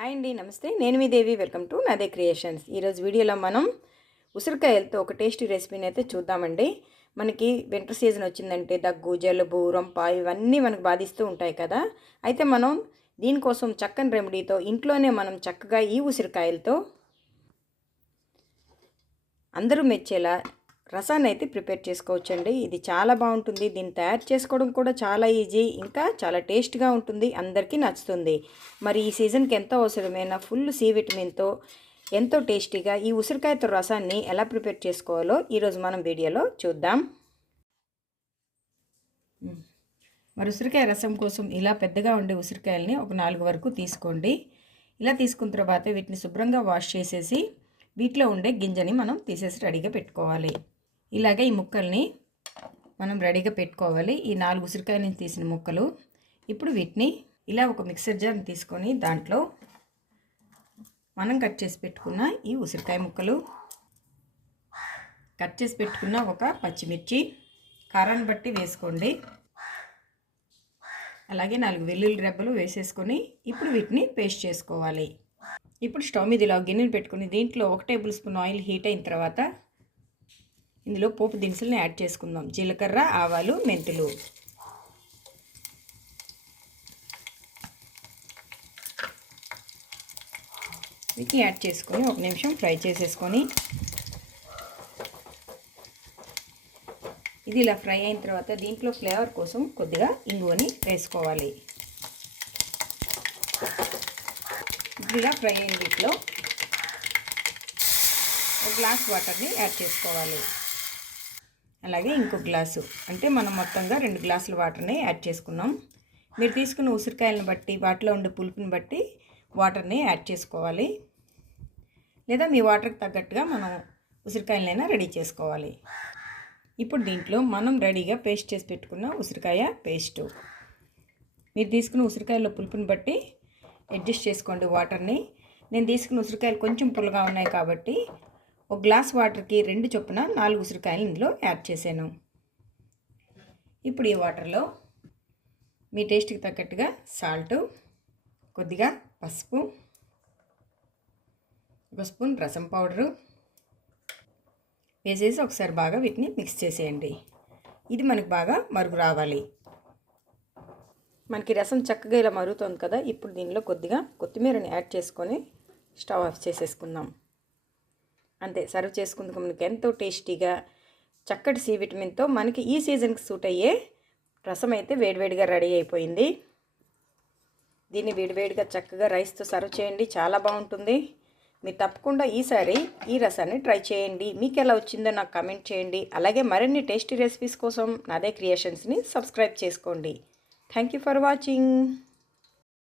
Hi అండి, నమస్తే. నేను మీ దేవి. వెల్కమ్ టు నాదే క్రియేషన్స్. ఈరోజు వీడియోలో మనం ఉసిరికాయలతో ఒక టేస్టీ రెసిపీని అయితే చూద్దామండి. మనకి వింటర్ సీజన్ వచ్చిందంటే దగ్గు, జలుబు, రొంప ఇవన్నీ మనకు బాధిస్తూ ఉంటాయి కదా. అయితే మనం దీనికోసం చక్కని రెమెడీతో ఇంట్లోనే మనం చక్కగా ఈ ఉసిరికాయలతో అందరూ మెచ్చేలా రసాన్ని అయితే ప్రిపేర్ చేసుకోవచ్చండి. ఇది చాలా బాగుంటుంది. దీన్ని తయారు చేసుకోవడం కూడా చాలా ఈజీ, ఇంకా చాలా టేస్ట్గా ఉంటుంది, అందరికీ నచ్చుతుంది. మరి ఈ సీజన్కి ఎంతో అవసరమైన ఫుల్ సి విటమిన్తో ఎంతో టేస్టీగా ఈ ఉసిరికాయతో రసాన్ని ఎలా ప్రిపేర్ చేసుకోవాలో ఈరోజు మనం వీడియోలో చూద్దాం. మరి ఉసిరికాయ రసం కోసం ఇలా పెద్దగా ఉండే ఉసిరికాయలని ఒక 4 వరకు తీసుకోండి. ఇలా తీసుకున్న తర్వాత వీటిని శుభ్రంగా వాష్ చేసేసి వీటిలో ఉండే గింజని మనం తీసేసి రెడీగా పెట్టుకోవాలి. ఇలాగే ఈ ముక్కల్ని మనం రెడీగా పెట్టుకోవాలి. ఈ 4 ఉసిరికాయ నుంచి తీసిన ముక్కలు. ఇప్పుడు వీటిని ఇలా ఒక మిక్సర్ జార్ని తీసుకొని దాంట్లో మనం కట్ చేసి పెట్టుకున్న ఈ ఉసిరికాయ ముక్కలు, కట్ చేసి పెట్టుకున్న ఒక పచ్చిమిర్చి, కారాన్ని బట్టి వేసుకోండి, అలాగే 4 వెల్లుల్లి రెబ్బలు వేసేసుకొని ఇప్పుడు వీటిని పేస్ట్ చేసుకోవాలి. ఇప్పుడు స్టవ్ మీద ఇలా గిన్నెలు పెట్టుకుని దీంట్లో 1 టేబుల్ స్పూన్ ఆయిల్ హీట్ అయిన తర్వాత ఇందులో పోపు దినుసులను యాడ్ చేసుకుందాం. జీలకర్ర, ఆవాలు, మెంతులు. వీటిని యాడ్ చేసుకొని 1 నిమిషం ఫ్రై చేసేసుకొని ఇది ఇలా ఫ్రై అయిన తర్వాత దీంట్లో ఫ్లేవర్ కోసం కొద్దిగా ఇంగువని వేసుకోవాలి. ఇప్పుడు ఇలా ఫ్రై అయిన వీటిలో 1 గ్లాస్ వాటర్ని యాడ్ చేసుకోవాలి. అలాగే ఇంకొక గ్లాసు, అంటే మనం మొత్తంగా 2 గ్లాసుల వాటర్ని యాడ్ చేసుకున్నాం. మీరు తీసుకున్న ఉసిరికాయలను బట్టి వాటిలో ఉండే పులుపుని బట్టి వాటర్ని యాడ్ చేసుకోవాలి, లేదా మీ వాటర్కి తగ్గట్టుగా మనం ఉసిరికాయలనైనా రెడీ చేసుకోవాలి. ఇప్పుడు దీంట్లో మనం రెడీగా పేస్ట్ చేసి పెట్టుకున్న ఉసిరికాయ పేస్టు, మీరు తీసుకున్న ఉసిరికాయల పులుపుని బట్టి అడ్జస్ట్ చేసుకోండి వాటర్ని. నేను తీసుకున్న ఉసిరికాయలు కొంచెం పుల్లగా ఉన్నాయి కాబట్టి 1 గ్లాస్ వాటర్కి 2 చొప్పున 4 ఉసిరికాయలు ఇందులో యాడ్ చేశాను. ఇప్పుడు ఈ వాటర్లో మీ టేస్ట్కి తగ్గట్టుగా సాల్ట్, కొద్దిగా పసుపు, 1 స్పూన్ రసం పౌడరు వేసేసి ఒకసారి బాగా వీటిని మిక్స్ చేసేయండి. ఇది మనకు బాగా మరుగు రావాలి. మనకి రసం చక్కగా ఇలా మరుగుతుంది కదా. ఇప్పుడు దీనిలో కొద్దిగా కొత్తిమీరని యాడ్ చేసుకొని స్టవ్ ఆఫ్ చేసేసుకుందాం. అంతే, సర్వ్ చేసుకుందుకు మనకి ఎంతో టేస్టీగా చక్కటి సి విటమిన్తో మనకి ఈ సీజన్కి సూట్ అయ్యే రసం అయితే వేడివేడిగా రెడీ అయిపోయింది. దీన్ని వేడివేడిగా చక్కగా రైస్తో సర్వ్ చేయండి, చాలా బాగుంటుంది. మీరు తప్పకుండా ఈసారి ఈ రసాన్ని ట్రై చేయండి. మీకు ఎలా వచ్చిందో నాకు కామెంట్ చేయండి. అలాగే మరిన్ని టేస్టీ రెసిపీస్ కోసం నాదే క్రియేషన్స్ని సబ్స్క్రైబ్ చేసుకోండి. Thank you for watching.